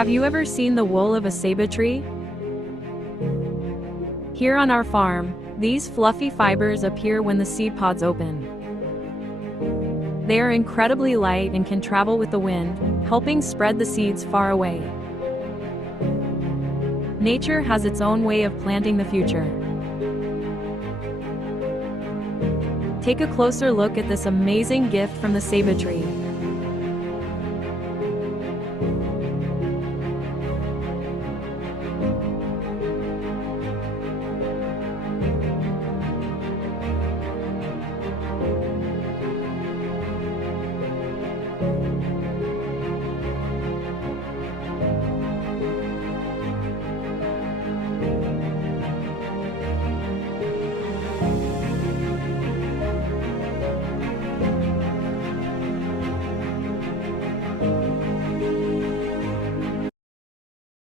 Have you ever seen the wool of a ceiba tree? Here on our farm, these fluffy fibers appear when the seed pods open. They are incredibly light and can travel with the wind, helping spread the seeds far away. Nature has its own way of planting the future. Take a closer look at this amazing gift from the ceiba tree.